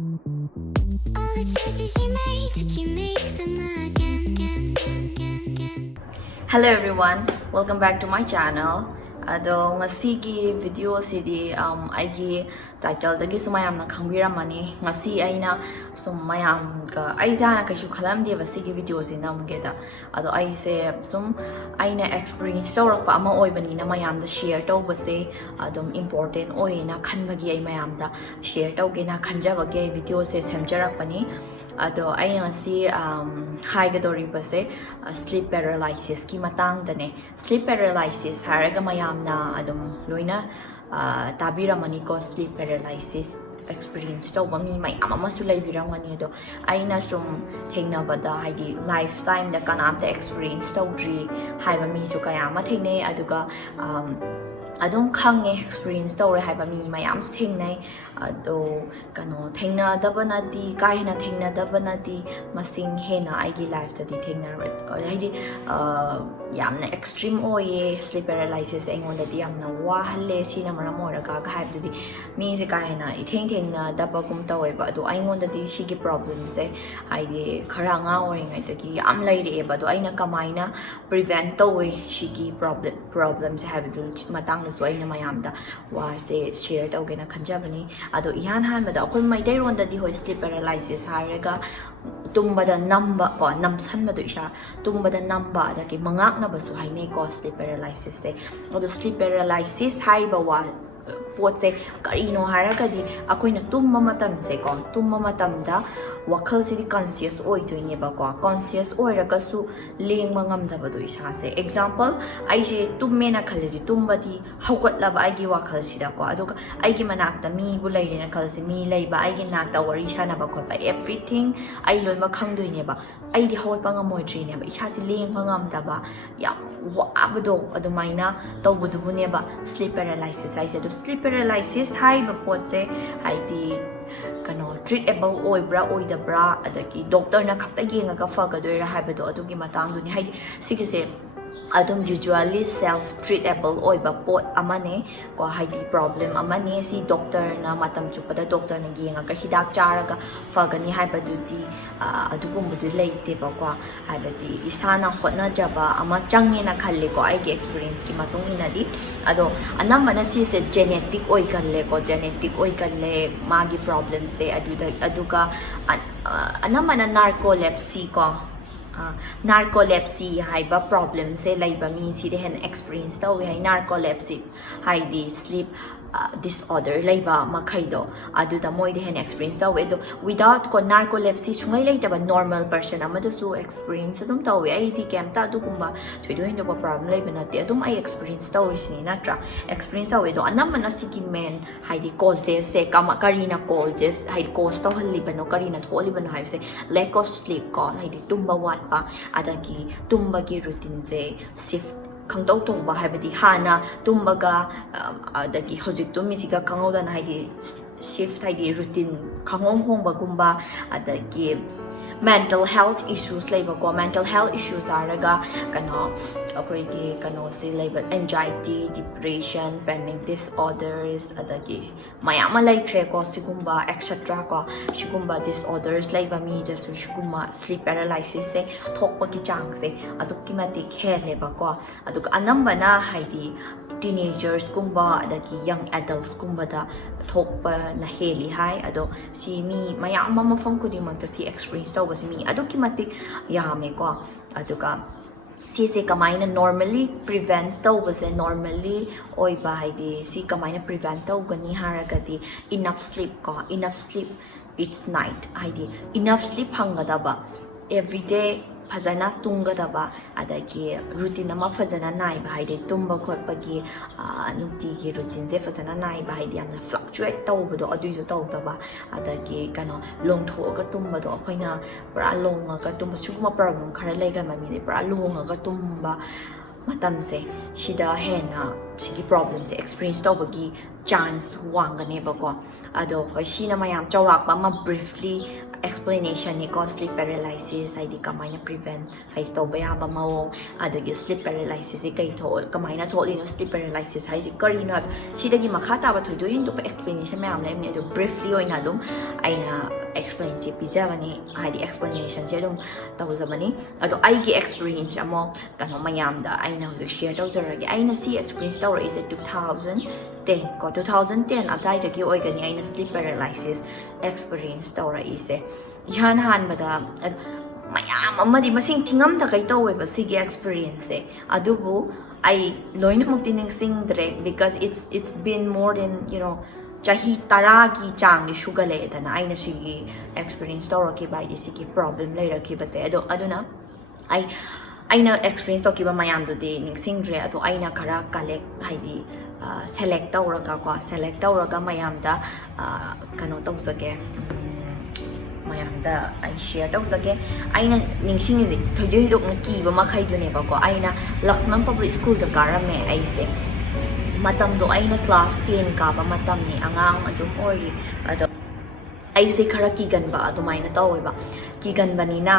All the choices you made, did you make them again? Hello everyone, welcome back to my channel. Ado ngasigi video sidi aigi title dagi sumayamna khangbiramani ngasi aina sumayam ka aisa na kaishu khalamde basigi video si namgeda ado aise sum aina experience tawrakpa ama oibani na mayam da share tawbase adum important oina khanbagi ai mayam da share tawge na khanjabage video se semjarakpani ado ai ngasi haigadori base sleep paralysis ki matang dane sleep paralysis haraga mayamna adum loina tabiramani ko sleep paralysis experience to mi may ama sulay biramani do aina sum thengnabada haidi lifetime da kanamta experience to dri haiba mi su kaya ma thengne aduga adum khange experience to haiba mi mayam su thengnai ado kano thengna dabanati kaina thengna dabanati masing hena aigi life tadi thengna haidi yamna extreme oye sleep paralysis engonda di yamna wahalle sina maramora ka haibdi mi se kaina thengna dabagum taweba ado aingonda di shigi problem se haidi khara nga oringai tagi am laire ba do aina kamaina prevent tawe shigi problems haibdu matang na so aina mayamda wa se share tawgena khanjabani ado ihan hanbada akol maidai ronda di hoi sleep paralysis haraga tumbada namba ko namsanbado isha tumbada namba da ki mangak na basu haine ko sleep paralysis se ado sleep paralysis haiba wa pot se karino haraga di akoina tumma matam se ko tumma matam da wakhal si conscious oi doine ba ko conscious oiraga su lengma ngamda do isa se example ai je tumme na khaleji tumbadi haugat laba ai gi wakhal sida ko aduga ai gi manakta mi bu laire na khalsi mi leiba ai gi nakta wari shana ba ko ba everything ai loi ma khang doine ba ai gi hawat pa ngamoi tri ne ba isa si lengma ngamda ba yam wabdo adumaina tawbudu ne ba sleep paralysis ai se do sleep paralysis hai ba pot se ai di kano treatable oibra oidabra adaki doctor na khapta yengaga fagadoira haibado adugi matangduni hai sigise adum usually self treatable oiba pot amane ko haidi problem amane si doctor na matam chupada doctor na yengaga hidak charaga fagani haibadudi adugumbudu leite ba ko haibadi isana hotna jaba ama changne na khalle ko ai experience ki matung inadi ado anamana si se genetic oikalle ko genetic oikalle magi problem se aduga anamana narcolepsy ko narcolepsy haiba problem se laiba mi si de hen experience to we narcolepsy hai di sleep disorder laiba makhaido adu da moi de hen experience to we do without ko narcolepsy sungai laita ba normal person amadu su experience adum to we ai di kem ta du kumba thoido hin do problem laiba na te adum ai experience to we sini na tra experience to we do anamana siki men hai di causes se kama karina causes hai cause to haliba no karina tholiba no hai se lack of sleep ko hai di tumba wat pa adagi tumba ki routine se shift khangdau tongba haibadi hana tumbaga adagi hojik tumi siga khangauda na haidi shift haidi routine khangom hongba gumba adagi mental health issues labor ko mental health issues araga kano akoi gi kano se labor anxiety depression panic disorders adagi mayama laikre ko sigumba etc ko sigumba disorders labor mi da su sigumba sleep paralysis se thokpa ki chang se adukki mati khele ba ko aduk anambana haidi teenagers kumba adagi young adults kumba da thokpa na heli hai ado si mi mayam mafam kudi mangta si experience to was mi aduki mati yame ko aduka si se kamaina normally prevent to was normally oi by the si kamaina prevent to gani haragadi enough sleep ko enough sleep it's night haidi enough sleep hangada ba every day fazana tungadaba adagi routine ama fazana nai ba haide tumba khotpagi nuti gi routine je fazana nai ba haide amna fluctuate tawbudo aduido tawdaba adagi kano long thoga tumba do akoina pura longa ka tumba suguma problem khara lega mami de pura longa ka tumba matam se shida hena sigi problem se experience tawbagi chance wangane ba ko ado hoi shina mayam chawrak ba ma briefly explanation ni ko sleep paralysis hay di kamaina prevent hay to ba yaba mawong adagi sleep paralysis kay to kamaina to lino sleep paralysis hay kari na sidagi makata ba thoy do hin to explanation mayam na ni do briefly oina dum aina explain si pizabani hay di explanation je dum tawzabani ado ai gi experience amo kano mayam da aina hu share tawzaragi aina si experience tawra is 2010 ko 2010 atai de gi oigani aina sleep paralysis experience tawra is ihan han bada mayam amadi masing thingam da kai tawwe ba sigi experience adubu I loina mukti ning sing direct because it's been more than chahi taragi chang ni sugale dana aina sigi experience tawra ki bai di sigi problem later ki ba se aduna aina experience to ki ba mayam do de ning sing re ado aina khara collect haidi select tawraga ko select tawraga mayam da kano tawzage mayam da I share tawzage aina ningsing is thoidoi dok na ki ba makhai du ne ba ko aina Lakshman Public School da karame aise matam do aina class 10 ka ba matam ni angang adum ori ado aise khara ki gan ba adumaina tawi ba ki gan banina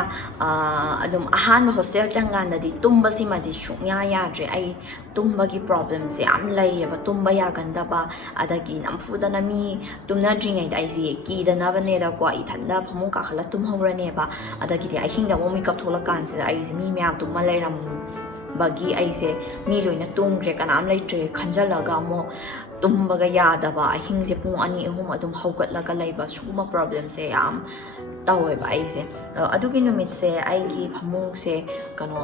adum ahan hostel changan da di tumba sima di shuknya ya dre ai tumba gi problems yam lai ba tumba ya ganda ba adagi namfu da nami tumna dringai da aise ki da na bane da kwa ithanda phamung ka khala tum hawra ne ba adagi di ahing da mo makeup thola kan se aise mi myam tum malai ram bagi aise mi loina tung re kanam lai tre khanjalaga mo tumbaga yada ba ahing se pung ani ahum adum haugat laga laiba suma problem se yam tawe ba aise adugi numit se aigi phamung se kano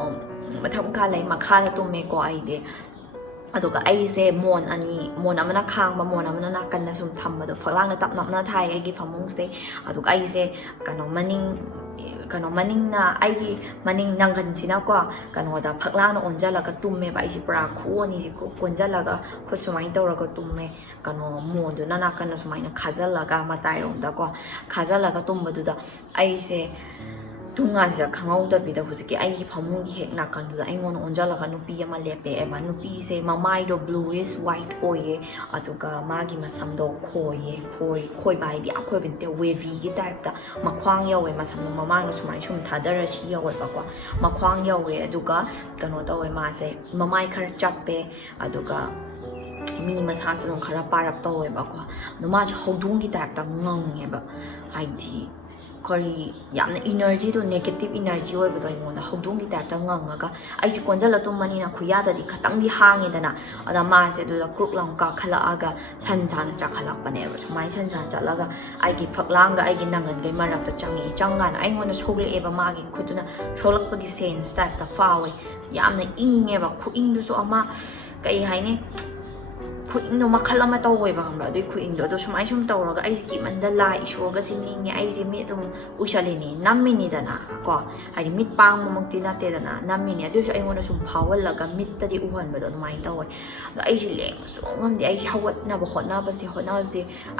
matham ka lai makha da tumme ko aide aduga aise mon amana khang ba mon amana nakan na sum thamma do phalang na tap na thai aigi phamung se aduga aise kano maning na aigi maning nanghan sina ko kano da phaklang na onjala ka tumme ba isi pra khu ani ji ko konjala ga khu sumai tawra ko tumme kano mo do na nakan na sumai na khajala ga matai rom da ko khajala ga tumba du da aise tunga sa khangau da bi da husiki ai phamung gi hek na kan du da ai ngon onjala ga nupi ama lepe e ma nupi se mamai do bluish white oye atuga magi masam do khoi bai di akhoi binte wavy gi type da makhwang yawe masam no mamang no sumai sum thadara shi yawe ba kwa makhwang yawe aduga kano da we ma se mamai khar chappe aduga mi masa su khara parap to we ba kwa no ma hodung gi type da ngang e ba ID kori yamna energy do negative energy oi budai ngona hodung gi ta ngangaga ai si konjala tum mani na khuya da di khatang di hangi dana ada ma se do kruk lang ka khala aga sanjan cha khalak pane ba sumai sanjan cha laga ai gi phaklang ga ai gi nangan ge marap ta changi changan ai ngona sogle e ba ma gi khutuna solak pa gi sense ta ta fawe yamna inge ba khu ing du so ama kai haini kuing no makhala ma taw ba kamra doi kuing do sumai sum tawraga ai ki manda la isoga sininge ai ji mi dum usalini nammini dana ko ai mit pang mo mangti na te dana nammini adu so ai ngona sum phawal laga mit ta di uhan ba do mai taw ai ji leng so ngam di ai hawat na ba khona ba si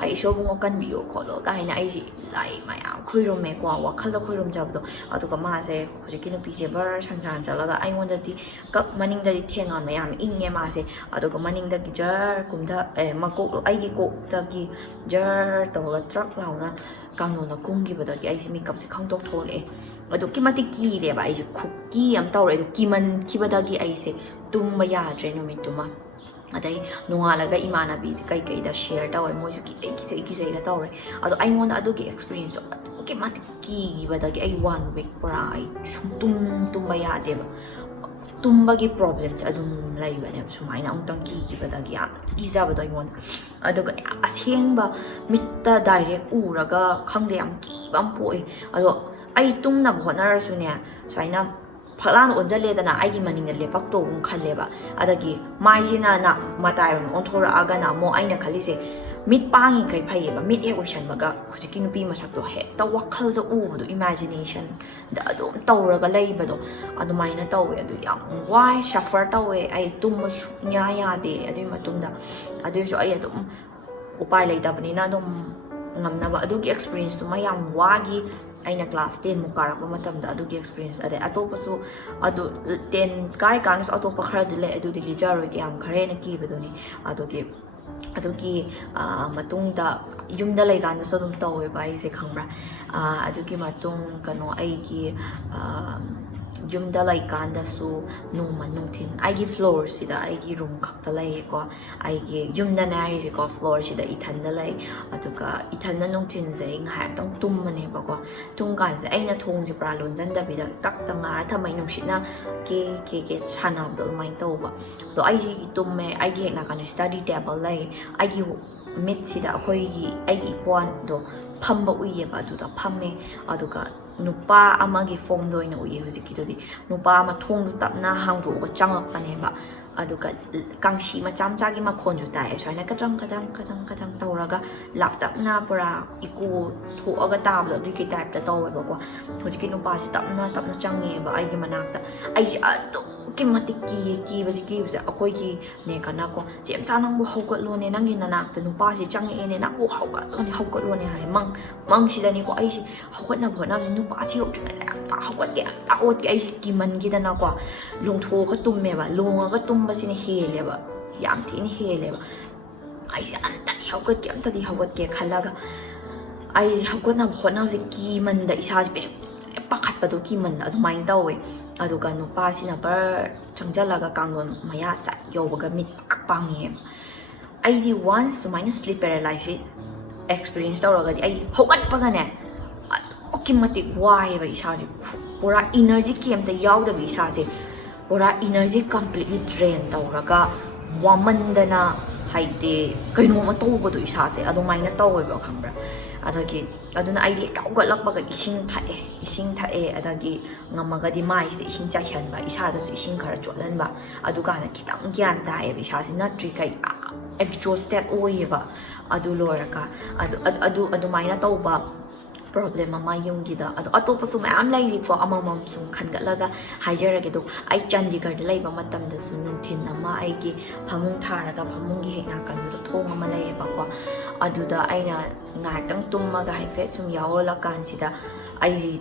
ai so bu kan bi ko lo ka hai na ai ji lai ma ya khuirom me ko wa khal da khuirom jab do adu ka ma se hojiki no pi se bar sanjan jalaga ai ngona di kap maning da di thenga ma ya inge ma se adu ka maning da gi jar kumda makok aigi ko tagi jar to truck launa kangno na kungi bada di aisi makeup se khang tok thole adu ki mati ki re ba aisi khukki am tawre adu ki man ki bada gi aisi tumba ya dre no mi tuma adai nungala ga imana bi kai da share da wai moju ki se ga tawre adu ai ngona adu ki experience ki mati ki bada gi ai one week pra ai tumba ya de ba tumbagi problems adum lai bane sumaina ungtang ki badagi ya giza badai mon aduga aseng ba mitta direct uraga khangde am ki bam poi ado ai tumna bhonar su ne saina phalan onjale dana ai gi maning le pak to ung khalle ba adagi mai jina na matai on thora aga na mo aina khali se mit pangi kai phai ba mit e ocean baga hujiki nupi masak do he ta wakhal do u do imagination da adum tawraga lei ba do adumaina tawe adu yang why suffer tawe ai tum nya ya de adu matunda adu so ai adum upai lei da bani na dum ngamna ba adu ki experience ma yang wagi aina class 10 mukarak ba matam da adu ki experience ade atopa su adu 10 kar kan so atopa khara dile adu dili jaro ki am khare na ki ba do ni adu ki ꯑꯗꯨꯒꯤ ꯃꯇꯨꯡꯗ ꯌꯨꯝꯗ ꯂꯩꯀꯥꯟꯗꯁꯨ ꯑꯗꯨꯝ ꯇꯧꯋꯦꯕ ꯑꯩꯁꯦ ꯈꯪꯕ꯭ꯔꯥ ꯑꯗꯨꯒꯤ ꯃꯇꯨꯡ ꯀꯩꯅꯣ ꯑꯩꯒꯤ ꯌꯨꯝꯗ ꯂꯩꯀꯥꯟꯗꯁꯨ ꯅꯣꯡꯃ ꯅꯨꯡꯊꯤꯟ ꯑꯩꯒꯤ ꯐ꯭ꯂꯣꯔꯁꯤꯗ ꯑꯩꯒꯤ ꯔꯨꯝ ꯈꯛꯇ ꯂꯩꯌꯦꯀꯣ ꯑꯩꯒꯤ ꯌꯨꯝꯗꯅꯦ ꯍꯥꯏꯔꯤꯁꯦꯀꯣ ꯐ꯭ꯂꯣꯔꯁꯤꯗ ꯏꯊꯟꯗ ꯂꯩ ꯑꯗꯨꯒ ꯏꯊꯟꯗ ꯅꯨꯡꯊꯤꯟꯁꯦ ꯑꯩ ꯉꯥꯏꯍꯥꯛꯇꯪ ꯇꯨꯝꯕꯅꯦꯕꯀꯣ ꯇꯨꯝ ꯀꯥꯟꯁꯦ ꯑꯩꯅ ꯊꯣꯡꯁꯦ ꯄꯨꯔꯥ ꯂꯣꯟꯁꯤꯟꯗꯕꯤꯗ ꯇꯛꯇ ꯉꯥꯏꯔ ꯊꯝꯃꯩ ꯅꯨꯡꯁꯤꯠꯅ ꯀꯦ ꯁꯥꯟꯅꯕꯗꯣ ꯑꯗꯨꯃꯥꯏꯅ ꯇꯧꯕ ꯑꯗꯣ ꯑꯩꯁꯤꯒꯤ ꯇꯨꯝꯃꯦ ꯑꯩꯒꯤ ꯍꯦꯛ ꯅꯥꯀꯟꯗ ꯁ꯭ꯇꯗꯤ ꯇꯦꯕꯜ ꯂꯩ ꯑꯩꯒꯤ ꯃꯤꯠꯁꯤꯗ ꯑꯩꯒꯤ ꯏꯄ꯭ꯋꯥꯗꯣ ꯐꯝꯕ ꯎꯏꯌꯦꯕ ꯑꯗꯨꯗ ꯐꯝꯃꯦ ꯑꯗꯨꯒ ꯅꯨꯄꯥ ꯑꯃꯒꯤ ꯐꯣꯝꯗ ꯑꯣꯏꯅ ꯎꯏꯌꯦ ꯍꯧꯖꯤꯛꯀꯤꯗꯨꯗꯤ ꯅꯨꯄꯥ ꯑꯃ ꯊꯣꯡꯗꯨ ꯇꯞꯅ ꯍꯥꯡꯗꯣꯛꯑꯒ ꯆꯪꯉꯛꯄꯅꯦꯕ ꯑꯗꯨꯒ ꯀꯥꯡꯁꯤ ꯃꯆꯥ ꯃꯆꯥꯒꯤ ꯃꯈꯣꯟꯁꯨ ꯇꯥꯏꯑꯦ ꯁꯨꯃꯥꯏꯅ ꯀꯗꯪ ꯇꯧꯔꯒ ꯂꯥꯞꯇꯛꯅ ꯄꯨꯔꯥ ꯏꯀꯣ ꯊꯣꯛꯑꯒ ꯇꯥꯕꯗꯣ ꯑꯗꯨꯒꯤ ꯇꯥꯏꯞꯇ ꯇꯧꯋꯦꯕꯀꯣ ꯍꯧꯖꯤꯛꯀꯤ ꯅꯨꯄꯥꯁꯤ ꯇꯞꯅ ꯆꯪꯉꯦꯕ ꯑꯩꯒꯤ ꯃꯅꯥꯛꯇ ꯑꯩꯁꯦ ꯑꯗꯨꯛꯀꯤ ꯃꯇꯤꯛ ꯀꯤꯕꯁꯦ ꯑꯩꯈꯣꯏꯒꯤꯅꯦ ꯀꯅꯀꯣ ꯆꯦꯝꯆꯥ ꯅꯪꯕꯨ ꯍꯧꯒꯠꯂꯣꯅꯦ ꯅꯪꯒꯤ ꯅꯅꯥꯛꯇ ꯅꯨꯄꯥꯁꯤ ꯆꯪꯉꯛꯑꯦꯅꯦ ꯅꯪꯕꯨ ꯍꯧꯒꯠꯂꯣꯅꯦ ꯍꯥꯏ ꯃꯪꯁꯤꯗꯅꯤꯀꯣ ꯑꯩꯁꯦ ꯍꯧꯒꯠꯅꯕ ꯍꯣꯠꯅꯕꯁꯦ ꯅꯨꯄꯥꯁꯤ ꯌꯧꯗ꯭ꯔꯤꯉꯩꯗ ꯑꯝꯇ ꯍꯧꯒꯠꯀꯦ ꯑꯩꯁꯦ ꯀꯤꯃꯟꯈꯤꯗꯅꯀꯣ ꯂꯣꯡꯊꯣꯛꯑꯒ ꯇꯨꯝꯃꯦꯕ ꯂꯣꯡꯉꯒ ꯇꯨꯝꯕꯁꯤꯅ ꯍꯦꯜꯂꯦꯕ ꯌꯥꯝ ꯊꯤꯅ ꯍꯦꯜꯂꯦꯕ ꯑꯩꯁꯦ ꯑꯝꯇꯗꯤ ꯍꯧꯒꯠꯀꯦ ꯈꯜꯂꯒ ꯑꯩꯁꯦ ꯍꯧꯒꯠꯅꯕ ꯍꯣꯠꯅꯕꯁꯦ ꯀꯤꯃꯟꯗ ꯏꯁꯥꯁꯦ ꯄꯥꯈꯠꯄꯗꯣ ꯀꯤꯃꯟꯗ ꯑꯗꯨꯃꯥꯏꯅ ꯇꯧꯋꯦ ꯑꯗꯨꯒ ꯅꯨꯄꯥꯁꯤꯅ ꯆꯪꯁꯤꯜꯂꯒ ꯀꯥꯡꯂꯣꯟ ꯃꯌꯥ ꯁꯠ ꯌꯧꯕꯒ ꯃꯤꯠ ꯄꯥꯡꯉꯦꯕ ꯑꯩꯗꯤ ꯋꯥꯟꯁ ꯁꯨꯃꯥꯏꯅ ꯁ꯭ꯂꯤꯞ ꯄꯦꯔꯥꯂꯥꯏꯁꯤꯁ ꯑꯦꯛꯁꯄꯤꯔꯤꯌꯦꯟꯁ ꯇꯧꯔꯒꯗꯤ ꯑꯩꯗꯤ ꯍꯧꯒꯠꯄꯒꯅꯦ ꯑꯗꯨꯛꯀꯤ ꯃꯇꯤꯛ ꯋꯥꯏꯑꯦꯕ ꯏꯁꯥꯁꯦ ꯄꯨꯔꯥ ꯏꯅꯔꯖꯤ ꯀꯩꯝꯇ ꯌꯥꯎꯗꯕꯤ ꯏꯁꯥꯁꯦ ꯄꯨꯔꯥ ꯏꯅꯔꯖꯤ ꯀꯝꯄ꯭ꯂꯤꯠꯂꯤ ꯗ꯭ꯔꯦꯟ ꯇꯧꯔꯒ ꯋꯥꯃꯟꯗꯅ ꯍꯥꯏꯗꯤ ꯀꯩꯅꯣꯝꯃ ꯇꯧꯕꯗꯣ ꯏꯁꯥꯁꯦ ꯑꯗꯨꯃꯥꯏꯅ ꯇꯧꯋꯦꯕ ꯈꯪꯕ꯭ꯔꯥ ꯑꯗꯨꯅ ꯑꯩꯗꯤ ꯍꯦꯛꯇ ꯍꯧꯒꯠꯂꯛꯄꯒ ꯏꯁꯤꯡ ꯊꯛꯑꯦ ꯑꯗꯒꯤ ꯉꯝꯃꯒꯗꯤ ꯃꯥꯏꯁꯤꯗ ꯏꯁꯤꯡ ꯆꯥꯏꯁꯟꯕ ꯏꯁꯥꯗꯁꯨ ꯏꯁꯤꯡ ꯈꯔ ꯆꯣꯠꯍꯟꯕ ꯑꯗꯨꯀꯥꯟꯗ ꯈꯤꯇꯪ ꯒ꯭ꯌꯥꯟ ꯇꯥꯏꯌꯦꯕ ꯏꯁꯥꯁꯦ ꯅꯠꯇ꯭ꯔꯤꯈꯩ ꯌꯥꯝ ꯑꯦꯛꯖꯣꯁꯇꯦꯠ ꯑꯣꯏꯌꯦꯕ ꯑꯗꯨ ꯂꯣꯏꯔꯒ ꯑꯗꯨꯃꯥꯏꯅ ꯇꯧꯕ ꯄ꯭ꯔꯣꯕ꯭ꯂꯦꯝ ꯑꯃ ꯌꯨꯝꯒꯤꯗ ꯑꯗꯣ ꯑꯇꯣꯞꯄꯁꯨ ꯃꯌꯥꯝ ꯂꯩꯔꯤꯀꯣ ꯑꯃꯃꯝ ꯁꯨꯝ ꯈꯟꯒꯠꯂꯒ ꯍꯥꯏꯖꯔꯒꯦ ꯑꯗꯣ ꯑꯩ ꯆꯥꯟꯗꯤꯒꯔꯗ ꯂꯩꯕ ꯃꯇꯝꯗꯁꯨ ꯅꯨꯡꯊꯤꯟ ꯑꯃ ꯑꯩꯒꯤ ꯐꯃꯨꯡ ꯊꯥꯔꯒ ꯐꯃꯨꯡꯒꯤ ꯍꯦꯛ ꯅꯥꯀꯟꯗꯨꯗ ꯊꯣꯡ ꯑꯃ ꯂꯩꯌꯦꯕꯀꯣ ꯑꯗꯨꯗ ꯑꯩꯅ ꯉꯥꯏꯍꯥꯛꯇꯪ ꯇꯨꯝꯃꯒ ꯍꯥꯏꯐꯦꯠ ꯁꯨꯝ ꯌꯥꯎꯍꯜꯂꯀꯥꯟꯁꯤꯗ ꯑꯩꯁꯤ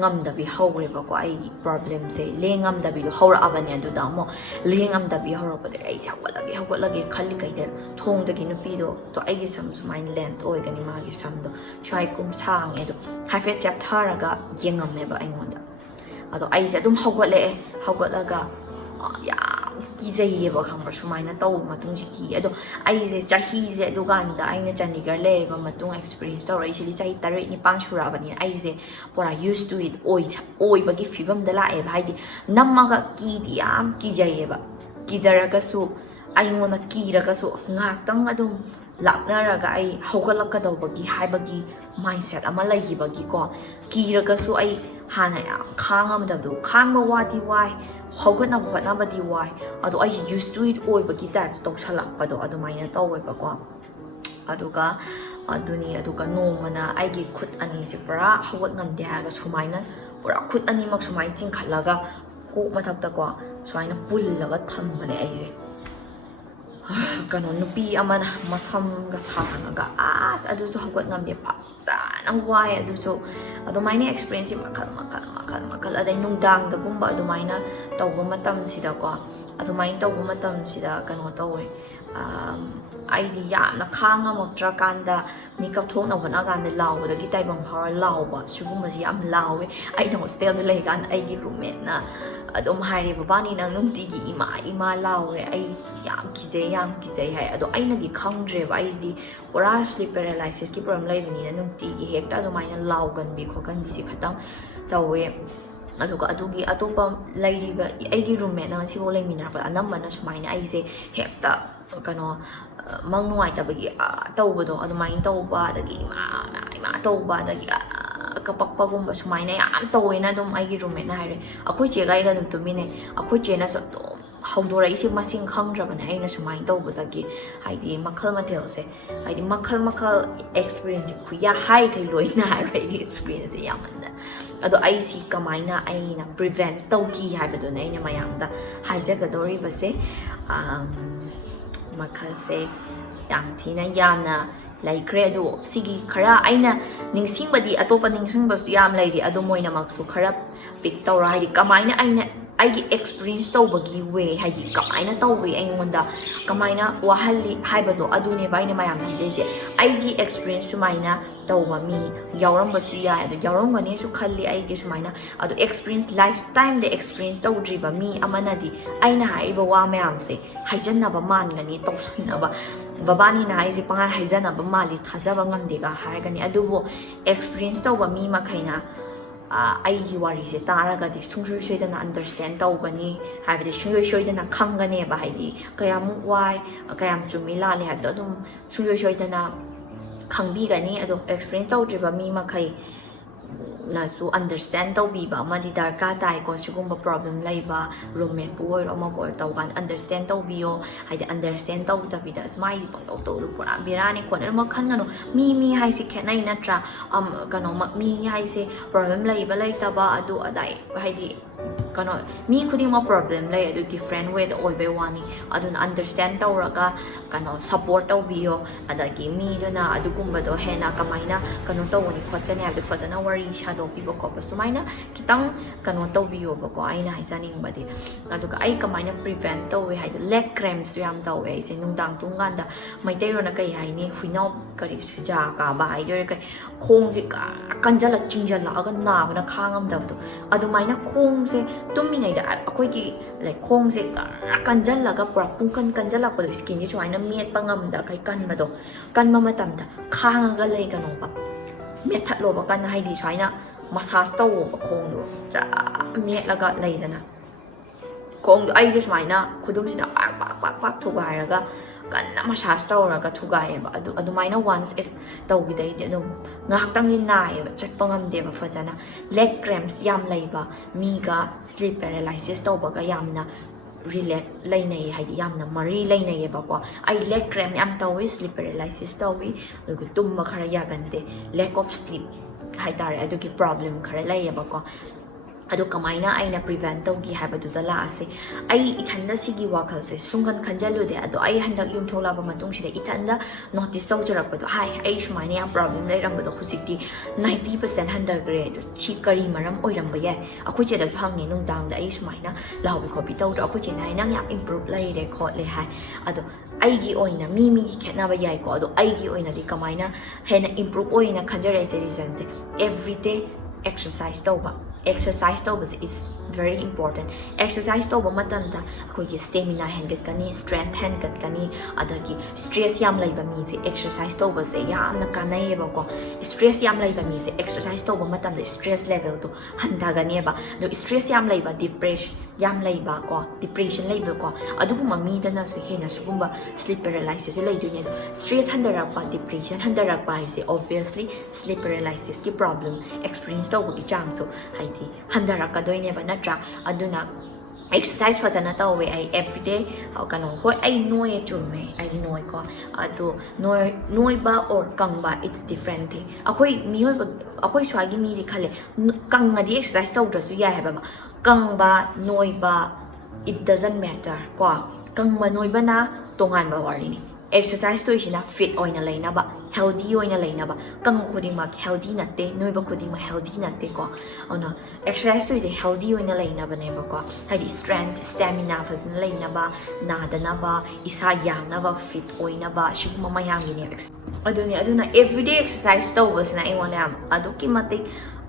ꯉꯝꯗꯕꯤ ꯍꯧꯔꯦꯕꯀꯣ ꯑꯩꯒꯤ ꯄ꯭ꯔꯣꯕ꯭ꯂꯦꯝꯁꯦ ꯉꯝꯗꯕꯤꯗꯣ ꯍꯧꯔꯛꯑꯕꯅꯦ ꯑꯗꯨꯗ ꯑꯃꯨꯛ ꯉꯝꯗꯕꯤ ꯍꯧꯔꯛꯄꯗꯒꯤ ꯑꯩꯁꯦ ꯍꯧꯒꯠꯂꯒꯦ ꯈꯜꯂꯤꯉꯩꯗ ꯊꯣꯡꯗꯒꯤ ꯅꯨꯄꯤꯗꯣ ꯑꯩꯒꯤ ꯁꯝ ꯁꯨꯃꯥꯏꯅ ꯂꯦꯟꯊ ꯑꯣꯏꯒꯅꯤ ꯃꯥꯒꯤ ꯁꯝꯗꯣ ꯁ꯭ꯋꯥꯏ ꯁꯥꯡꯉꯦ ꯑꯗꯣ ꯍꯥꯏꯐꯦꯠ ꯆꯦꯞꯊꯔꯒ ꯌꯦꯡꯉꯝꯃꯦꯕ ꯑꯩꯉꯣꯟꯗ ꯑꯗꯣ ꯑꯩꯁꯦ ꯑꯗꯨꯝ ꯍꯧꯒꯠꯂꯒ ꯌꯥꯝ ꯀꯤꯖꯩꯌꯦꯕ ꯈꯪꯕ꯭ꯔꯥ ꯁꯨꯃꯥꯏꯅ ꯇꯧꯕ ꯃꯇꯨꯡꯁꯦ ꯑꯗꯣ ꯑꯩꯁꯦ ꯆꯍꯤꯁꯦ ꯑꯗꯨꯀꯥꯟꯗ ꯑꯩꯅ ꯆꯥꯟꯗꯤꯒꯔ ꯂꯩꯔꯕ ꯃꯇꯨꯡ ꯑꯦꯛꯁꯄꯤꯔꯤꯌꯦꯟꯁ ꯇꯧꯔꯛꯏꯁꯤꯗꯤ ꯆꯍꯤ 8-9 ꯁꯨꯔꯛꯑꯕꯅꯤꯅ ꯑꯩꯁꯦ ꯄꯨꯔꯥ ꯌꯨꯁ ꯇꯨ ꯏꯠ ꯑꯣꯏꯕꯒꯤ ꯐꯤꯕꯝꯗ ꯂꯥꯛꯑꯦꯕ ꯍꯥꯏꯗꯤ ꯅꯝꯃꯒ ꯌꯥꯝ ꯀꯤꯖꯩꯌꯦꯕ ꯀꯤꯖꯔꯒꯁꯨ ꯑꯩꯉꯣꯟꯗ ꯀꯤꯔꯒꯁꯨ ꯉꯥꯏꯍꯥꯛꯇꯪ ꯑꯗꯨꯝ ꯂꯥꯛꯅꯔꯒ ꯑꯩ ꯍꯧꯒꯠꯂꯛꯀꯗꯧꯕꯒꯤ ꯍꯥꯏꯕꯒꯤ ꯃꯥꯏꯟꯁꯦꯠ ꯑꯃ ꯂꯩꯈꯤꯕꯒꯤꯀꯣ ꯀꯤꯔꯒꯁꯨ ꯑꯩ ꯍꯥꯟꯅ ꯌꯥꯝ ꯈꯥꯡꯉꯝꯗꯕꯗꯣ ꯈꯥꯡꯕ ꯋꯥꯗꯤ ꯋꯥꯏ ꯍꯧꯒꯠꯅꯕ ꯍꯣꯠꯅꯕꯗꯤ ꯋꯥꯏ ꯑꯗꯣ ꯑꯩꯁꯦ ꯌꯨꯁ ꯇꯨ ꯏꯠ ꯑꯣꯏꯕꯒꯤ ꯇꯥꯏꯞꯇ ꯇꯧꯁꯜꯂꯛꯄꯗꯣ ꯑꯗꯨꯃꯥꯏꯅ ꯇꯧꯋꯦꯕꯀꯣ ꯑꯗꯨꯒ ꯅꯣꯡꯃꯅ ꯑꯩꯒꯤ ꯈꯨꯠ ꯑꯅꯤꯁꯦ ꯄꯨꯔꯥ ꯍꯧꯒꯠ ꯉꯝꯗꯦ ꯍꯥꯏꯔꯒ ꯁꯨꯃꯥꯏꯅ ꯄꯨꯔꯥ ꯈꯨꯠ ꯑꯅꯤꯃꯛ ꯁꯨꯃꯥꯏꯅ ꯆꯤꯡꯈꯠꯂꯒ ꯀꯣꯛ ꯃꯊꯛꯇꯀꯣ ꯁꯨꯃꯥꯏꯅ ꯄꯨꯜꯂꯒ ꯊꯝꯕꯅꯦ ꯑꯩꯁꯦ ꯅꯨꯄꯤ ꯑꯃꯅ ꯃꯁꯝꯒ ꯁꯥꯡꯉꯒ ꯑꯗꯨꯁꯨ ꯍꯧꯒꯠ ꯉꯝꯗꯦ ꯐꯖꯅ ꯋꯥꯏ ꯑꯗꯨꯁꯨ ꯑꯗꯨꯃꯥꯏꯅ ꯑꯦꯛꯁꯄꯤꯔꯤꯌꯦꯟꯁꯁꯦ ꯃꯈꯜ ꯑꯗꯩ ꯅꯨꯡꯗꯥꯡꯗꯒꯨꯝꯕ ꯑꯗꯨꯃꯥꯏꯅ ꯇꯧꯕ ꯃꯇꯝꯁꯤꯗꯀꯣ ꯇꯧꯋꯦ ꯑꯩꯗꯤ ꯌꯥꯝꯅ ꯈꯥꯡꯉꯝꯃꯛꯇ꯭ꯔꯀꯥꯟꯗ ꯃꯤꯀꯞ ꯊꯣꯛꯅꯕ ꯍꯣꯠꯅꯀꯥꯟꯗ ꯂꯥꯎꯕꯗꯒꯤ ꯇꯥꯏꯕꯪ ꯐꯥꯎꯔ ꯂꯥꯎꯕ ꯁꯤꯒꯨꯝꯕꯁꯤ ꯌꯥꯝ ꯂꯥꯎꯋꯦ ꯑꯩꯅ ꯍꯣꯁꯇꯦꯜꯗ ꯂꯩꯀꯥꯟꯗ ꯑꯩꯒꯤ ꯔꯨꯝꯃꯦꯠꯅ ꯑꯗꯨꯝ ꯍꯥꯏꯔꯦ ꯕꯕꯥꯅꯤ ꯅꯪ ꯅꯨꯡꯇꯤꯒꯤ ꯏꯃꯥ ꯂꯥꯎꯋꯦ ꯑꯩ ꯌꯥꯝ ꯀꯤꯖꯩ ꯍꯥꯏ ꯑꯗꯣ ꯑꯩꯅꯗꯤ ꯈꯪꯗ꯭ꯔꯦꯕ ꯑꯩꯗꯤ ꯄꯨꯔꯥ ꯁ꯭ꯂꯤꯞ ꯄꯦꯔꯥꯂꯥꯏꯁꯤꯁꯀꯤ ꯄ꯭ꯔꯣꯕ꯭ꯂꯦꯝ ꯂꯩꯕꯅꯤꯅ ꯅꯨꯡꯇꯤꯒꯤ ꯍꯦꯛꯇ ꯑꯗꯨꯃꯥꯏꯅ ꯂꯥꯎꯒꯟꯕꯤ ꯈꯣꯠꯀꯟꯕꯤꯁꯦ ꯈꯇꯪ ꯇꯧꯋꯦ ꯑꯗꯨꯒ ꯑꯗꯨꯒꯤ ꯑꯇꯣꯞꯄ ꯂꯩꯔꯤꯕ ꯑꯩꯒꯤ ꯔꯨꯝꯃꯦꯠꯅ ꯉꯁꯤꯐꯥꯎ ꯂꯩꯃꯤꯟꯅꯔꯛꯄꯗ ꯑꯅꯝꯕꯅ ꯁꯨꯃꯥꯏꯅ ꯑꯩꯁꯦ ꯍꯦꯛꯇ ꯃꯪ ꯅꯨꯡꯉꯥꯏꯇꯕꯒꯤ ꯑꯇꯧꯕꯗꯣ ꯑꯗꯨꯃꯥꯏꯅ ꯇꯧꯕ ꯑꯗꯒꯤ ꯏꯃꯥ ꯇꯧꯕ ꯑꯗꯒꯤ ꯀꯄꯛꯄꯒꯨꯝꯕ ꯁꯨꯃꯥꯏꯅ ꯌꯥꯝ ꯇꯧꯋꯦꯅ ꯑꯗꯨꯝ ꯑꯩꯒꯤ ꯔꯨꯝꯃꯦꯠꯅ ꯍꯥꯏꯔꯦ ꯑꯩꯈꯣꯏ ꯆꯦꯒ ꯑꯩꯒ ꯑꯗꯨꯝ ꯇꯨꯃꯤꯟꯅꯩ ꯑꯩꯈꯣꯏ ꯆꯦꯅꯁꯨ ꯑꯗꯨꯝ ꯍꯧꯗꯣꯔꯛꯏꯁꯦ ꯃꯁꯤꯡ ꯈꯪꯗ꯭ꯔꯕꯅꯦ ꯑꯩꯅ ꯁꯨꯃꯥꯏꯅ ꯇꯧꯕꯗꯒꯤ ꯍꯥꯏꯗꯤ ꯃꯈꯜ ꯃꯊꯦꯜꯁꯦ ꯍꯥꯏꯗꯤꯃꯈꯜ ꯑꯦꯛꯁꯄꯤꯔꯤꯌꯦꯟꯁꯁꯦ ꯍꯥꯏꯔꯤꯈꯩ ꯂꯣꯏꯅ ꯍꯥꯏꯕ ꯑꯩꯒꯤ ꯑꯦꯛꯁꯄꯤꯔꯤꯌꯦꯟꯁꯁꯦ ꯌꯥꯝꯃꯟꯗ ꯑꯗꯣ ꯑꯩꯁꯤ ꯀꯃꯥꯏꯅ ꯑꯩꯅ ꯄ꯭ꯔꯤꯚꯦꯟ ꯇꯧꯈꯤ ꯍꯥꯏꯕꯗꯨꯅ ꯑꯩꯅ ꯃꯌꯥꯝꯗ ꯍꯥꯏꯖꯒꯗꯧꯔꯤꯕꯁꯦ ꯃꯈꯜꯁꯦ ꯌꯥꯝ ꯊꯤꯅ ꯌꯥꯝꯅ ꯂꯩꯈ꯭ꯔꯦ ꯑꯗꯣ ꯁꯤꯒꯤ ꯈꯔ ꯑꯩꯅ ꯅꯤꯡꯁꯤꯡꯕꯗꯤ ꯑꯇꯣꯞꯄ ꯅꯤꯡꯁꯤꯡꯕꯁꯨ ꯌꯥꯝ ꯂꯩꯔꯤ ꯑꯗꯣ ꯃꯣꯏꯅꯃꯛꯁꯨ ꯈꯔ ꯄꯤꯛ ꯇꯧꯔ ꯍꯥꯏꯗꯤ ꯀꯃꯥꯏꯅ ꯑꯩꯒꯤ ꯑꯦꯛꯁꯄꯤꯔꯤꯌꯦꯟꯁ ꯇꯧꯕꯒꯤ ꯋꯦ ꯍꯥꯏꯗꯤ ꯀꯃꯥꯏꯅ ꯇꯧꯋꯤ ꯑꯩꯉꯣꯟꯗ ꯀꯃꯥꯏꯅ ꯋꯥꯍꯜꯂꯤ ꯍꯥꯏꯕꯗꯣ ꯑꯗꯨꯅꯦꯕ ꯑꯩꯅ ꯃꯌꯥꯝꯅ ꯍꯥꯏꯖꯩꯁꯦ ꯑꯩꯒꯤ ꯑꯦꯛꯁꯄꯤꯔꯤꯌꯦꯟꯁ ꯁꯨꯃꯥꯏꯅ ꯇꯧꯕ ꯃꯤ ꯌꯥꯎꯔꯝꯕꯁꯨ ꯌꯥꯏ ꯑꯗꯣ ꯌꯥꯎꯔꯝꯒꯅꯤꯁꯨ ꯈꯜꯂꯤ ꯑꯩꯒꯤ ꯁꯨꯃꯥꯏꯅ ꯑꯗꯣ ꯑꯦꯛꯁꯄꯤꯔꯤꯌꯦꯟꯁ ꯂꯥꯏꯐ ꯇꯥꯏꯝꯗ ꯑꯦꯛꯁꯄꯤꯔꯤꯌꯦꯟꯁ ꯇꯧꯗ꯭ꯔꯤꯕ ꯃꯤ ꯑꯃꯅꯗꯤ ꯑꯩꯅ ꯍꯥꯏꯔꯤꯕ ꯋꯥ ꯃꯌꯥꯝꯁꯦ ꯍꯥꯏꯖꯟꯅꯕ ꯃꯥꯟꯒꯅꯤ ꯇꯧꯁꯟꯅꯕ ꯕꯕꯥꯅꯤꯅ ꯍꯥꯏꯁꯦ ꯄꯪꯍꯥꯏ ꯍꯥꯏꯖꯅꯕ ꯃꯥꯜꯂꯤ ꯊꯥꯖꯕ ꯉꯝꯗꯦꯒ ꯍꯥꯏꯔꯒꯅꯤ ꯑꯗꯨꯕꯨ ꯑꯦꯛꯁꯄꯤꯔꯤꯌꯦꯟꯁ ꯇꯧꯕ ꯃꯤ ꯃꯈꯩꯅ ꯑꯩꯒꯤ ꯋꯥꯔꯤꯁꯦ ꯇꯥꯔꯒꯗꯤ ꯁꯨꯡꯁꯣꯏ ꯁꯣꯏꯗꯅ ꯑꯟꯗꯔꯁꯇꯦꯟ ꯇꯧꯒꯅꯤ ꯍꯥꯏꯕꯗꯤ ꯁꯨꯡꯁꯣꯏ ꯁꯣꯏꯗꯅ ꯈꯪꯒꯅꯦꯕ ꯍꯥꯏꯗꯤ ꯀꯌꯥꯃꯨꯛ ꯋꯥꯏ ꯀꯌꯥꯝ ꯆꯨꯝꯃꯤ ꯂꯥꯜꯂꯤ ꯍꯥꯏꯕꯗꯣ ꯑꯗꯨꯝ ꯁꯨꯡꯁꯣꯏ ꯁꯣꯏꯗꯅ ꯈꯪꯕꯤꯒꯅꯤ ꯑꯗꯣ ꯑꯦꯛꯁꯄꯤꯔꯤꯌꯦꯟꯁ ꯇꯧꯗ꯭ꯔꯤꯕ ꯃꯤ ꯃꯈꯩ ꯅꯁꯨ ꯑꯟꯗꯔꯁꯇꯦꯟ ꯇꯧꯕꯤꯕ ꯑꯃꯗꯤ ꯗꯔꯀꯥꯔ ꯇꯥꯏꯀꯣ ꯁꯤꯒꯨꯝꯕ ꯄ꯭ꯔꯣꯕ꯭ꯂꯦꯝ ꯂꯩꯕ ꯔꯨꯝꯃꯦꯠꯄꯨ ꯑꯣꯏꯔꯣ ꯑꯃꯕꯨ ꯑꯣꯏꯔꯣ ꯇꯧꯀꯥꯟꯗ ꯑꯟꯗꯔꯁꯇꯦꯟ ꯇꯧꯕꯤꯌꯣ ꯍꯥꯏꯗꯤ ꯑꯟꯗꯔꯁꯇꯦꯟ ꯇꯧꯗꯕꯤꯗ ꯃꯥꯏꯁꯤ ꯄꯪꯇꯧ ꯇꯧꯗꯣ ꯄꯨꯔꯥ ꯕꯦꯔꯥꯅꯤ ꯈꯣꯠꯅ ꯈꯟꯒꯅꯨ ꯃꯤ ꯍꯥꯏꯁꯤ ꯈꯦꯠꯅꯩ ꯅꯠꯇ꯭ꯔꯥ ꯃꯤ ꯍꯥꯏꯁꯦ ꯄ꯭ꯔꯣꯕ꯭ꯂꯦꯝ ꯂꯩꯕ ꯂꯩꯇꯕ ꯑꯗꯨ ꯑꯗꯥꯏ ꯍꯥꯏꯗꯤ ꯃꯤ ꯈꯨꯗꯤꯡꯃꯛ ꯄ꯭ꯔꯣꯕ꯭ꯂꯦꯝ ꯂꯩ ꯑꯗꯨ ꯗꯤꯐ꯭ꯔꯦꯟ ꯋꯦꯗ ꯑꯣꯏꯕꯩ ꯋꯥꯅꯤ ꯑꯗꯨꯅ ꯑꯟꯗꯔꯁꯇꯦꯟ ꯇꯧꯔꯒ ꯁꯞꯄꯣꯔꯠ ꯇꯧꯕꯤꯌꯣ ꯑꯗꯒꯤ ꯃꯤꯗꯨꯅ ꯑꯗꯨꯒꯨꯝꯕꯗꯣ ꯍꯦꯟꯅ ꯀꯃꯥꯏꯅ ꯇꯧꯒꯅꯤ ꯈꯣꯠꯀꯅꯤ ꯍꯥꯏꯕꯗꯣ ꯐꯖꯅ ꯋꯥꯔꯤ ꯁꯥꯗꯣꯛꯄꯤꯕ ꯈꯣꯠꯄ ꯁꯨꯃꯥꯏꯅ ꯈꯤꯇꯪ ꯇꯧꯕꯤꯌꯣꯕꯀꯣ ꯑꯩꯅ ꯍꯥꯏꯖꯅꯤꯡꯕꯗꯤ ꯑꯗꯨꯒ ꯑꯩ ꯀꯃꯥꯏꯅ ꯄ꯭ꯔꯤꯚꯦꯟ ꯇꯧꯋꯦ ꯍꯥꯏꯗꯤ ꯂꯦగ్ ꯀ꯭ꯔꯦꯝꯁꯨ ꯌꯥꯝ ꯇꯧꯋꯦ ꯑꯩꯁꯦ ꯅꯨꯡꯗꯥꯡ ꯇꯨꯝꯀꯥꯟꯗ ꯃꯩꯇꯩꯔꯣꯟꯅ ꯀꯩ ꯍꯥꯏꯅꯤ ꯍꯨꯏꯅꯥꯎ ꯁꯨꯖꯥ ꯀꯥꯕ ꯍꯥꯏꯗꯣꯏꯔꯥ ꯈꯣꯡꯁꯦ ꯀꯟꯖꯜꯂ ꯆꯤꯡꯖꯜꯂꯛꯑꯒ ꯅꯥꯕꯅ ꯈꯥꯡꯉꯝꯗꯕꯗꯣ ꯑꯗꯨꯃꯥꯏꯅ ꯈꯣꯡꯁꯦ ꯇꯨꯝꯃꯤꯉꯩꯗ ꯑꯩꯈꯣꯏꯒꯤ ꯈꯣꯡꯁꯦ ꯀꯟꯖꯜꯂꯒ ꯄꯨꯔꯥ ꯄꯨꯡꯀꯟ ꯀꯟꯖꯜꯂꯛꯄꯗꯣ ꯏꯁꯀꯤꯟꯁꯦ ꯁꯨꯃꯥꯏꯅ ꯃꯦꯠꯄ ꯉꯝꯗꯈꯩ ꯀꯟꯕꯗꯣ ꯀꯟꯕ ꯃꯇꯝꯗ ꯈꯥꯡꯉꯒ ꯂꯩꯒꯅꯣꯕ ꯃꯦꯠꯊꯠꯂꯣꯕ ꯀꯟꯅ ꯍꯥꯏꯗꯤ ꯁꯨꯃꯥꯏꯅ ꯃꯁꯥꯖ ꯇꯧꯋꯣꯕ ꯈꯣꯡꯗꯣ ꯃꯦꯠꯂꯒ ꯂꯩꯗꯅ ꯈꯣꯡꯗꯣ ꯑꯩꯗꯤ ꯁꯨꯃꯥꯏꯅ ꯈꯨꯗꯨꯝꯁꯤꯅ ꯄꯥꯛ ꯊꯨꯒꯥꯏꯔꯒ ꯀꯟꯅ ꯃꯁꯥꯖ ꯇꯧꯔꯒ ꯊꯨꯒꯥꯏꯌꯦꯕ ꯑꯗꯨꯃꯥꯏꯅ ꯋꯥꯟꯁ ꯇꯧꯈꯤꯗꯩꯗꯤ ꯑꯗꯨꯝ ꯉꯥꯏꯍꯥꯛꯇꯪꯗꯤ ꯅꯥꯏꯌꯦꯕ ꯆꯠꯄ ꯉꯝꯗꯦꯕ ꯐꯖꯅ ꯂꯦగ్ ꯀ꯭ꯔꯦꯝꯁ ꯌꯥꯝ ꯂꯩꯕ ꯃꯤꯒ ꯁ꯭ꯂꯤꯞ ꯄꯦꯔꯥꯂꯥꯏꯁꯤꯁ ꯇꯧꯕꯒ ꯌꯥꯝꯅ ꯔꯤꯂꯦꯠ ꯂꯩꯅꯩ ꯍꯥꯏꯗꯤ ꯌꯥꯝꯅ ꯃꯔꯤ ꯂꯩꯅꯩꯌꯦꯕꯀꯣ ꯑꯩ ꯂꯦగ్ ꯀ꯭ꯔꯦꯝ ꯌꯥꯝ ꯇꯧꯋꯤ ꯁ꯭ꯂꯤꯞ ꯄꯦꯔꯥꯂꯥꯏꯁꯤꯁ ꯇꯧꯋꯤ ꯑꯗꯨꯒ ꯇꯨꯝꯕ ꯈꯔ ꯌꯥꯒꯟꯗꯦ ꯂꯦꯛ ꯑꯣꯐ ꯁ꯭ꯂꯤꯞ ꯍꯥꯏꯇꯥꯔꯦ ꯑꯗꯨꯒꯤ ꯄ꯭ꯔꯣꯕ꯭ꯂꯦꯝ ꯈꯔ ꯂꯩꯌꯦꯕꯀꯣ ꯑꯗꯨ ꯀꯃꯥꯏꯅ ꯑꯩꯅ ꯄ꯭ꯔꯤꯚꯦꯟ ꯇꯧꯈꯤ ꯍꯥꯏꯕꯗꯨꯗ ꯂꯥꯛꯑꯁꯦ ꯑꯩ ꯏꯊꯟꯗ ꯁꯤꯒꯤ ꯋꯥꯈꯜꯁꯦ ꯁꯨꯡꯈꯟ ꯈꯟꯖꯜꯂꯨꯗꯦ ꯑꯗꯣ ꯑꯩ ꯍꯟꯗꯛ ꯌꯨꯝ ꯊꯣꯛꯂꯛꯑꯕ ꯃꯇꯨꯡꯁꯤꯗ ꯏꯊꯟꯗ ꯅꯣꯇꯤꯁ ꯇꯧꯖꯔꯛꯄꯗꯣ ꯑꯩ ꯁꯨꯃꯥꯏꯅ ꯌꯥꯝ ꯄ꯭ꯔꯣꯕ꯭ꯂꯦꯝ ꯂꯩꯔꯝꯕꯗꯣ ꯍꯧꯖꯤꯛꯇꯤ 90% ꯍꯟꯊꯈ꯭ꯔꯦ ꯑꯗꯣ ꯁꯤ ꯀꯔꯤ ꯃꯔꯝ ꯑꯣꯏꯔꯝꯕ ꯌꯥꯏ ꯑꯩꯈꯣꯏ ꯆꯦꯗꯁꯨ ꯍꯪꯉꯦ ꯅꯨꯡꯗꯥꯡꯗ ꯑꯩ ꯁꯨꯃꯥꯏꯅ ꯂꯥꯎꯕꯤ ꯈꯣꯠꯄꯤ ꯇꯧꯗ꯭ꯔꯣ ꯑꯩꯈꯣꯏ ꯆꯦꯅ ꯍꯥꯏ ꯅꯪ ꯌꯥꯝ ꯏꯝꯄ꯭ꯔꯨꯞ ꯂꯩꯔꯦ ꯈꯣꯠꯂꯦ ꯍꯥꯏ ꯑꯗꯣ ꯑꯩꯒꯤ ꯑꯣꯏꯅ ꯃꯤꯒꯤ ꯈꯦꯠꯅꯕ ꯌꯥꯏꯀꯣ ꯑꯗꯣ ꯑꯩꯒꯤ ꯑꯣꯏꯅꯗꯤ ꯀꯃꯥꯏꯅ ꯍꯦꯟꯅ ꯏꯝꯄ꯭ꯔꯨꯞ ꯑꯣꯏꯅ ꯈꯟꯖꯔꯛꯏꯁꯦ ꯔꯤꯖꯟꯁꯦ ꯑꯦꯚ꯭ꯔꯤꯗേ ꯑꯦꯛꯁꯔꯁꯥꯏꯁ ꯇꯧꯕ ꯑꯦꯛꯁꯔꯁꯥꯏꯁ ꯇꯧꯕꯁꯦ ꯏꯁ ꯚꯦꯔꯤ ꯏꯝꯄꯣꯔꯇꯦꯟ ꯑꯦꯛꯁꯔꯁꯥꯏꯁ ꯇꯧꯕ ꯃꯇꯝꯗ ꯑꯩꯈꯣꯏꯒꯤ ꯁ꯭ꯇꯦꯃꯤꯅꯥ ꯍꯦꯟꯒꯠꯀꯅꯤ ꯁ꯭ꯇꯔꯦꯡꯊ ꯍꯦꯟꯒꯠꯀꯅꯤ ꯑꯗꯒꯤ ꯁ꯭ꯇ꯭ꯔꯦꯁ ꯌꯥꯝ ꯂꯩꯕ ꯃꯤꯁꯦ ꯑꯦꯛꯁꯔꯁꯥꯏꯁ ꯇꯧꯕꯁꯦ ꯌꯥꯝꯅ ꯀꯥꯟꯅꯩꯌꯦꯕꯀꯣ ꯁ꯭ꯇ꯭ꯔꯦꯁ ꯌꯥꯝ ꯂꯩꯕ ꯃꯤꯁꯦ ꯑꯦꯛꯁꯔꯁꯥꯏꯁ ꯇꯧꯕ ꯃꯇꯝꯗ ꯁ꯭ꯇ꯭ꯔꯦꯁ ꯂꯦꯚꯦꯜꯗꯣ ꯍꯟꯊꯒꯅꯦꯕ ꯑꯗꯣ ꯁ꯭ꯇ꯭ꯔꯦꯁ ꯌꯥꯝ ꯂꯩꯕ ꯌꯥꯝ ꯂꯩꯕ ꯗꯤꯄ꯭ꯔꯦꯁꯟ ꯂꯩꯕꯀꯣ ꯑꯗꯨꯒꯨꯝꯕ ꯃꯤꯗꯅꯁꯨ ꯍꯦꯟꯅ ꯁꯤꯒꯨꯝꯕ ꯁ꯭ꯂꯤꯞ ꯄꯦꯔꯥꯂꯥꯏꯁꯤꯁꯁꯦ ꯂꯩꯗꯣꯏꯅꯦ ꯑꯗꯣ ꯁ꯭ꯇ꯭ꯔꯦꯁ ꯍꯟꯊꯔꯛꯄ ꯗꯤꯄ꯭ꯔꯦꯁꯟ ꯍꯟꯊꯔꯛꯄ ꯍꯥꯏꯕꯁꯦ ꯑꯣꯕꯚꯤꯌꯁꯂꯤ ꯁ꯭ꯂꯤꯞ ꯄꯦꯔꯥꯂꯥꯏꯁꯤꯁꯀꯤ ꯄ꯭ꯔꯣꯕ꯭ꯂꯦꯝ ꯑꯦꯛꯁꯄꯤꯔꯤꯌꯦꯟꯁ ꯇꯧꯕꯒꯤ ꯆꯥꯡꯁꯨ ꯍꯥꯏꯗꯤ ꯍꯟꯊꯔꯛꯀꯗꯣꯏꯅꯦꯕ ꯅꯠꯇ꯭ꯔꯥ ꯑꯗꯨꯅ ꯑꯦꯛꯁꯔꯁꯥꯏꯁ ꯐꯖꯅ ꯇꯧꯋꯦ ꯑꯩ ꯑꯦꯚ꯭ꯔꯤꯗേ ꯍꯣꯏ ꯑꯩ ꯅꯣꯏꯌꯦ ꯆꯨꯝꯃꯦ ꯑꯩ ꯅꯣꯏꯀꯣ ꯑꯗꯣ ꯅꯣꯏꯕ ꯑꯣꯔ ꯀꯪꯕ ꯏꯠꯁ ꯗꯤꯐ꯭ꯔꯦꯟ ꯊꯤꯡ ꯑꯩꯈꯣꯏ ꯁ꯭ꯋꯥꯏꯒꯤ ꯃꯤꯗꯤ ꯈꯜꯂꯦ ꯀꯪꯉꯗꯤ ꯑꯦꯛꯁꯔꯁꯥꯏꯁ ꯇꯧꯗ꯭ꯔꯁꯨ ꯌꯥꯏ ꯍꯥꯏꯕ ꯑꯃ ꯀꯪꯕ ꯅꯣꯏꯕ ꯏꯠ ꯗꯖꯟ ꯃꯦꯇꯔ ꯀꯪꯕ ꯅꯣꯏꯕꯅ ꯇꯣꯉꯥꯟꯕ ꯋꯥꯔꯤꯅꯤ ꯑꯦꯛꯁꯔꯁꯥꯏꯁ ꯇꯧꯔꯤꯁꯤꯅ ꯐꯤꯠ ꯑꯣꯏꯅ ꯂꯩꯅꯕ ꯍꯦꯜꯗꯤ ꯑꯣꯏꯅ ꯂꯩꯅꯕ ꯀꯪꯕ ꯈꯨꯗꯤꯡꯃꯛ ꯍꯦꯜꯗꯤ ꯅꯠꯇꯦ ꯅꯣꯏꯕ ꯈꯨꯗꯤꯡꯃꯛ ꯍꯦꯜꯗꯤ ꯅꯠꯇꯦꯀꯣ ꯑꯗꯨꯅ ꯑꯦꯛꯁꯔꯁꯥꯏꯁ ꯇꯧꯔꯤꯁꯦ ꯍꯦꯜꯗꯤ ꯑꯣꯏꯅ ꯂꯩꯅꯕꯅꯦꯕꯀꯣ ꯍꯥꯏꯗꯤ ꯁ꯭ꯇꯔꯦꯡꯊ ꯁ꯭ꯇꯦꯃꯤꯅꯥ ꯐꯖꯅ ꯂꯩꯅꯕ ꯅꯥꯗꯅꯕ ꯏꯁꯥ ꯌꯥꯡꯅꯕ ꯐꯤꯠ ꯑꯣꯏꯅꯕ ꯁꯤꯒꯨꯝꯕ ꯃꯌꯥꯝꯒꯤꯅꯦꯕ ꯑꯗꯨꯅ ꯑꯦꯚ꯭ꯔꯤꯗേ ꯑꯦꯛꯁꯔꯁꯥꯏꯁ ꯇꯧꯕꯁꯤꯅ ꯑꯩꯉꯣꯟꯗ ꯌꯥꯝ ꯑꯗꯨꯛꯀꯤ ꯃꯇꯤꯛ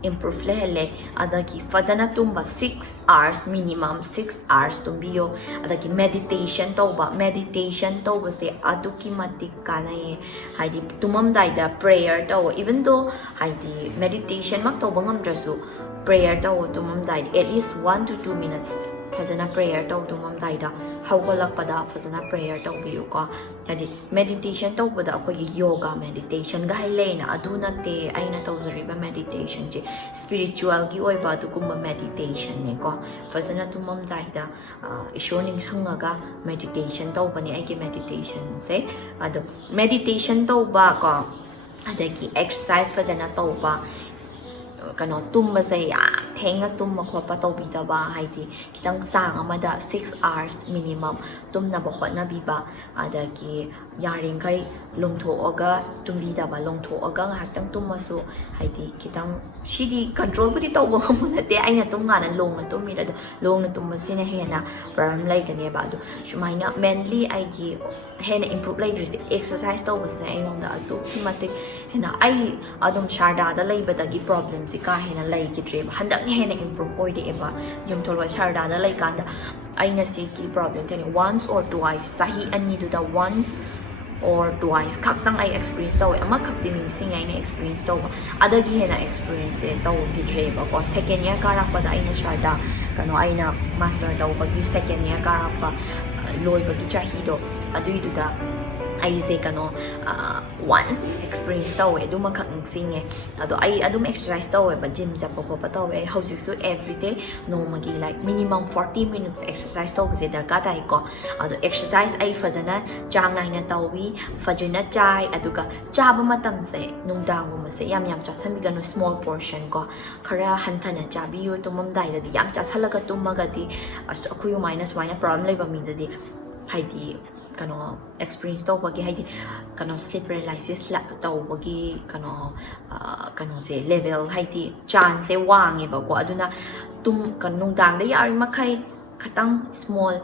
ꯏꯝꯄ꯭ꯔꯨꯞ ꯂꯩꯍꯜꯂꯦ ꯑꯗꯒꯤ ꯐꯖꯅ ꯇꯨꯝꯕ 6 hours ꯃꯤꯅꯤꯃꯝ 6 hours ꯇꯨꯝꯕꯤꯌꯣ ꯑꯗꯒꯤ ꯃꯦꯗꯤꯇꯦꯁꯟ ꯇꯧꯕꯁꯦ ꯑꯗꯨꯛꯀꯤ ꯃꯇꯤꯛ ꯀꯥꯟꯅꯩꯌꯦ ꯍꯥꯏꯗꯤ ꯇꯨꯝꯃꯝꯗꯥꯏꯗ ꯄ꯭ꯔꯦꯌꯔ ꯇꯧꯋꯣ ꯏꯚꯟ ꯗꯣ ꯍꯥꯏꯗꯤ ꯃꯦꯗꯤꯇꯦꯁꯟꯃꯛ ꯇꯧꯕ ꯉꯝꯗ꯭ꯔꯁꯨ ꯄ꯭ꯔꯦꯌꯔ ꯇꯧꯋꯣ ꯇꯨꯝꯃꯝꯗꯥꯏꯗ ꯑꯦꯠꯂꯤꯁ 1 to 2 minutes ꯐꯖꯅ ꯄ꯭ꯔꯦꯌꯔ ꯇꯧ ꯇꯨꯝꯃꯝꯗꯥꯏꯗ ꯍꯧꯒꯠꯂꯛꯄꯗ ꯐꯖꯅ ꯄ꯭ꯔꯦꯌꯔ ꯇꯧꯕꯤꯌꯨꯀꯣ ꯍꯥꯏꯗꯤ ꯃꯦꯗꯤꯇꯦꯁꯟ ꯇꯧꯕꯗ ꯑꯩꯈꯣꯏꯒꯤ ꯌꯣꯒꯥ ꯃꯦꯗꯤꯇꯦꯁꯟꯒ ꯂꯩꯌꯦꯅ ꯑꯗꯨ ꯅꯠꯇꯦ ꯑꯩꯅ ꯇꯧꯖꯔꯤꯕ ꯃꯦꯗꯤꯇꯦꯁꯟꯁꯦ ꯁ꯭ꯄꯤꯔꯤꯆꯨꯋꯦꯜꯒꯤ ꯑꯣꯏꯕ ꯑꯗꯨꯒꯨꯝꯕ ꯃꯦꯗꯤꯇꯦꯁꯟꯅꯦꯀꯣ ꯐꯖꯅ ꯇꯨꯝꯃꯝꯗꯥꯏꯗ ꯏꯁꯣꯔ ꯅꯤꯡꯁꯤꯡꯉꯒ ꯃꯦꯗꯤꯇꯦꯁꯟ ꯇꯧꯕꯅꯦ ꯑꯩꯒꯤ ꯃꯦꯗꯤꯇꯦꯁꯟꯁꯦ ꯑꯗꯣ ꯃꯦꯗꯤꯇꯦꯁꯟ ꯇꯧꯕ ꯑꯗꯒꯤ ꯑꯦꯛꯁꯔꯁꯥꯏꯁ ꯐꯖꯅ ꯇꯧꯕ ꯇꯨꯝꯕꯁꯦ ꯌꯥꯝ ꯊꯦꯡꯅ ꯇꯨꯝꯕ ꯈꯣꯠꯄ ꯇꯧꯕꯤꯗꯕ ꯍꯥꯏꯗꯤ ꯈꯤꯇꯪ ꯆꯥꯡ ꯑꯃꯗ 6 hours ꯃꯤꯅꯤꯃꯝ ꯇꯨꯝꯅꯕ ꯍꯣꯠꯅꯕꯤꯕ ꯑꯗꯒꯤ ꯌꯥꯔꯤꯈꯩ ꯂꯣꯡꯊꯣꯛꯑꯒ ꯇꯨꯝꯕꯤꯗꯕ ꯂꯣꯡꯊꯣꯛꯑꯒ ꯉꯥꯏꯍꯥꯛꯇꯪ ꯇꯨꯝꯃꯁꯨ ꯍꯥꯏꯗꯤ ꯈꯤꯇꯪ ꯁꯤꯗꯤ ꯀꯟꯇ꯭ꯔꯣꯜꯕꯨꯗꯤ ꯇꯧꯕ ꯉꯝꯕ ꯅꯠꯇꯦ ꯑꯩꯅ ꯇꯨꯝꯀꯥꯟꯗ ꯂꯣꯡꯅ ꯇꯨꯝꯃꯤꯔ ꯑꯗꯣ ꯂꯣꯡꯅ ꯇꯨꯝꯕꯁꯤꯅ ꯍꯦꯟꯅ ꯄ꯭ꯔꯣꯕ꯭ꯂꯦꯝ ꯂꯩꯒꯅꯦꯕ ꯑꯗꯣ ꯁꯨꯃꯥꯏꯅ ꯃꯦꯟꯂꯤ ꯑꯩꯒꯤ ꯍꯦꯟꯅ ꯏꯝꯄ꯭ꯔꯨꯞ ꯂꯩꯈ꯭ꯔꯤꯁꯦ ꯑꯦꯛꯁꯔꯁꯥꯏꯁ ꯇꯧꯕꯁꯦ ꯑꯩꯉꯣꯟꯗ ꯑꯗꯨꯛꯀꯤ ꯃꯇꯤꯛ ꯍꯦꯟꯅ ꯑꯩ ꯑꯗꯨꯝ ꯁꯥꯔꯗꯥꯗ ꯂꯩꯕꯗꯒꯤ ꯄ꯭ꯔꯣꯕ꯭ꯂꯦꯝꯁꯤ ꯀꯥ ꯍꯦꯟꯅ ꯂꯩꯈꯤꯗ꯭ꯔꯦꯕ ꯍꯟꯗꯛꯅ ꯍꯦꯟꯅ ꯏꯝꯄ꯭ꯔꯨꯞ ꯑꯣꯏꯔꯛꯑꯦꯕ ꯌꯨꯝꯊꯣꯛꯂꯛ ꯁꯥꯔꯗꯥꯗ ꯂꯩꯀꯥꯟꯗ ꯑꯩꯅ ꯁꯤꯒꯤ ꯄ꯭ꯔꯣꯕ꯭ꯂꯦꯝ ꯊꯦꯡꯅꯩ ꯋꯥꯟꯁ ꯑꯣꯔ ꯇꯨꯋꯥꯏꯁ ꯆꯍꯤ ꯑꯅꯤꯗꯨꯗ ꯋꯥꯟꯁ or twice khakhtang ai experience tawe ama khakti nimsing ai na experience tawa adagi hena experience e tawgidre ba ko second year karakpa da aina sharda kano aina master tawbagi second year karakpa loibagi chahi do aduidu da aise kano once experience tawe aduma khak ningsinge ado ai adum exercise tawe ba gym chappa khopa tawe ai hojik su everyday normally like minimum 40 minutes exercise tawe se darka dai ko ado exercise ai fazana chang naina tawi fajina chai aduga chaba matam se nungdang gum se yam yam chasan bigano small portion ko khara hanthana chabi yu tumam dai da yam chasalaga tumaga di akhuyu minus minus problem leba mi da di haidi kano experience tawbagi haidi kano sleep paralysis tawbagi kano se level haidi chance se wange ba ko aduna tum kanung dang da yari makai khatang small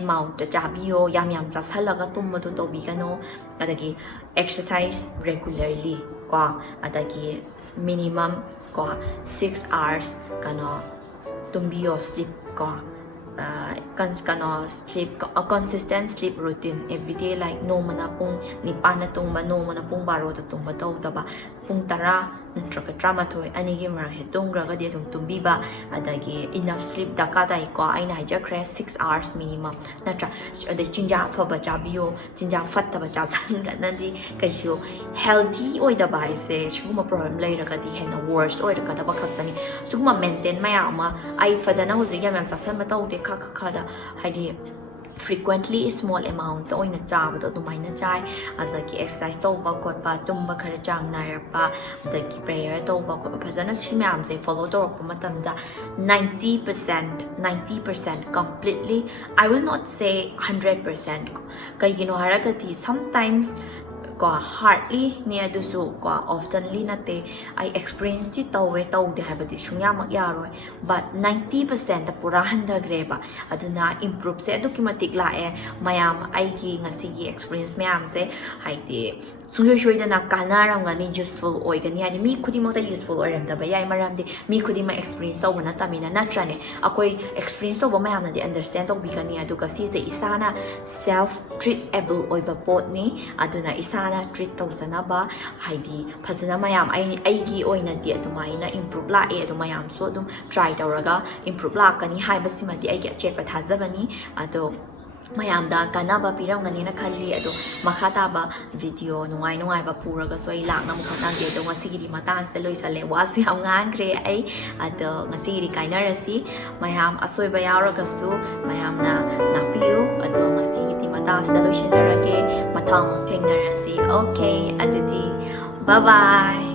amount ta chabiyo yam yam cha salaga tum madu tobi kano adagi exercise regularly ko adagi minimum ko 6 hours kano tumbiyo sleep ko sleep a consistent sleep routine every day like no mana pung nipan na tungma no mana pung baro ta tungma taw taba pung tara natraga drama toy ani gi marak se tungraga de dum tumbiba adagi enough sleep dakata ko aina hajakre 6 hours minimum natra ade chinja phaba chabiyo chinja fatta ba cha san ga nandi kaisyo healthy oida ba ise shuguma problem lai raga di hena worst oida ka da ba khaktani suguma maintain maya ama ai fajana hoji yam yam cha san ma taw de kha da haidi frequently small amount oina chaba do dumaina chai adagi exercise tawba khotpa tumba khara chang nairpa adagi prayer tawba khotpa fajana simyam se follow tawrpa matamda 90% completely I will not say 100% kaigino haragati sometimes ko hardly ni adusu ko oftenly nate I experience ti tawe tawde habati shunya mak yaroi but 90% ta pura handagreba aduna improve se aduki matik la e mayam aigi ngasigi experience mayam se haiti sungyo shoida na kanaram ngani useful oigani ani mi khudi mota useful oiram da bayai maram de mi khudi ma experience taw na tamina natrane akoi experience taw mayam na de understand taw bikani aduka si se isana self treatable oiba pot ni aduna isana treat tawzana ba haidi phazana mayam aigi oina di adumaina improve la e adumayam so adum try tawraga improve la kani haibasima di aigi chepa thazabani ado mayam da kanaba piramgani na khalli ado makhata ba video nungai ba puraga so ai lakna mukhata ge do ngasigi di matan se loisale wasi am ngangre ai ado ngasigi di kainarasi mayam asoi ba yaraga su mayam na napiu ado ngasigi di matan se loishajarage mathang thengnarasi okay adidi bye bye